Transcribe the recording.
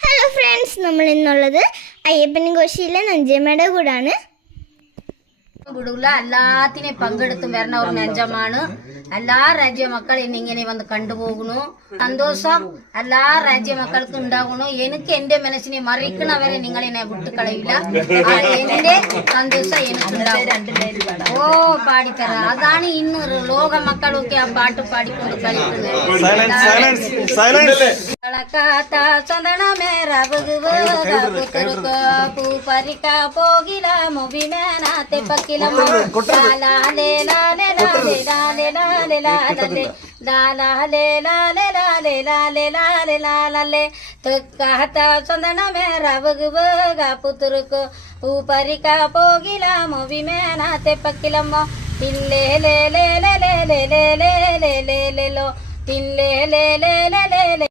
Hello friends, നമ്മൾ ഇന്നുള്ളത് അയ്യപ്പനും കോശിയിലെ നഞ്ചമ്മയുടെ കൂടാണ്. വിടൂല, എല്ലാത്തിനെയും പങ്കെടുത്തും വരണ ഒരു നെഞ്ചമാണ്. എല്ലാ രാജ്യ മക്കൾ എന്നിങ്ങനെ വന്ന് കണ്ടുപോകണു. സന്തോഷം എല്ലാ രാജ്യ മക്കൾക്കും ഉണ്ടാകണു. എനിക്ക് എന്റെ മനസ്സിനെ മറിക്കണവരെ നിങ്ങളെന്നെ വിട്ടുകളയില്ല. എന്റെ സന്തോഷം എനിക്കുണ്ടാവും. ഓ, പാടിത്തര. അതാണ് ഇന്ന് ലോക മക്കളൊക്കെ ആ പാട്ട് പാടിക്കൊണ്ട് കളിക്കുന്നത്. പൂപ്പറിക്ക പോകില മുവിമേനാത്തെ പക്കില ചന്ദന മേറവുക പുത്തുറുക്കു പൂപ്പറിക്ക പോകില മുവിമേനാത്തെ പക്കിലമ്മോ തില്ലേ ലേ ലേ ലേ ലേ ലേ ലേ ലേ ലേ ലേ ലോ തില്ലേ ലേ ലേ ലേ ലേ